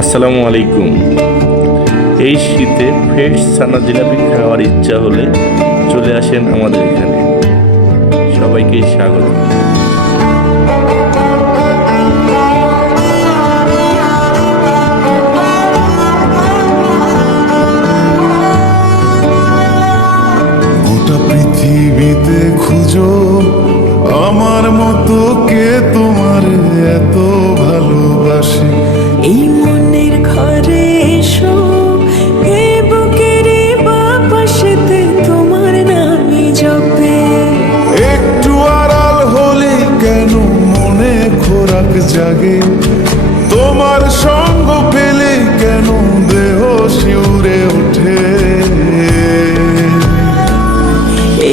আসসালামু আলাইকুম। এই শীতে ফ্রেশ ছানা জিলাপি খাওয়ার ইচ্ছা হলে চলে আসেন আমাদের এখানে। সবাইকে স্বাগত। গোটা পৃথিবীতে খুঁজো আমার মতো কে তোমার এত ভালোবাসে। এই মনের ঘরে এসো, এ বুকের বাপাশেতে তোমার নামই জপে। একটু আড়াল হলে কেন মনে খোরাক জাগে, তোমার সঙ্গ পেলে কেন দেহ শিউরে ওঠে।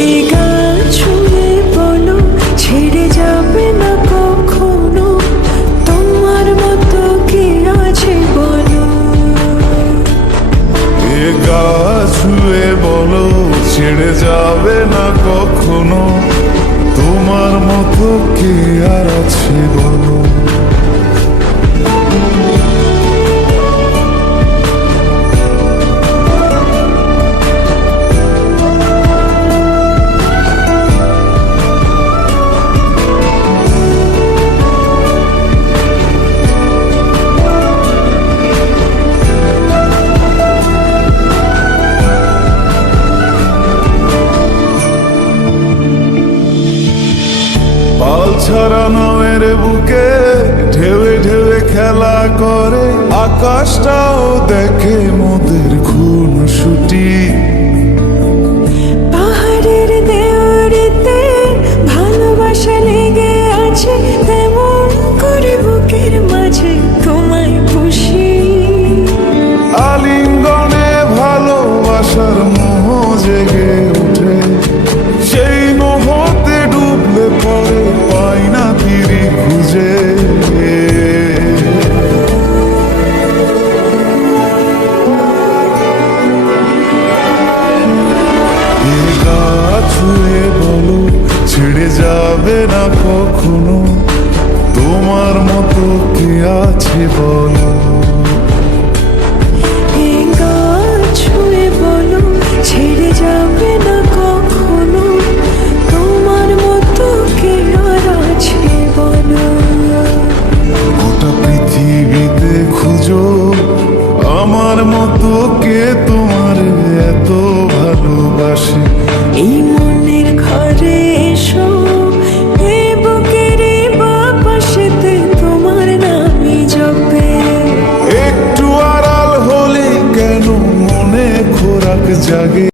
এই গান ছুঁয়ে বলো, ছেড়ে যাবে না কখনো, তোমার মতো কে আছে বলো। এ গা ছুঁয়ে বলো, ছেড়ে যাবে না কখনো, তোমার মতো কে আর আছে বলো। পাল ছাড়া নামের বুকে ঢেউে ঢেউে খেলা করে, আকাশটাও দেখে মোদের খুন ছুটি। পাহাড়ের দেওয়ারিতে ভালোবাসা লেগে আছে, তেমন করে বুকের মাঝে তোমায় খুশি। আলিঙ্গনে ভালোবাসার মোহ জেগে ওঠে, সেই মোহতে ডুবলে পরে পাই না তীরে খুঁজে। এ গা ছুঁয়ে বলো, ছেড়ে যাবে না কখনো, তোমার মতো কে আছে বলো। এই গান ছুঁয়ে বলো, ছেড়ে যাবে না কখনো, তোমার মতো কে আর আছে বলো। গোটা পৃথিবীতে খুঁজো আমার মতো কে তোমার এত ভালোবাসে। এই মনের ঘরে এসো, এ বুকের বাপাশেতে তোমার নামই জপে। একটু আড়াল হলে কেন মনে খোরাক জাগে।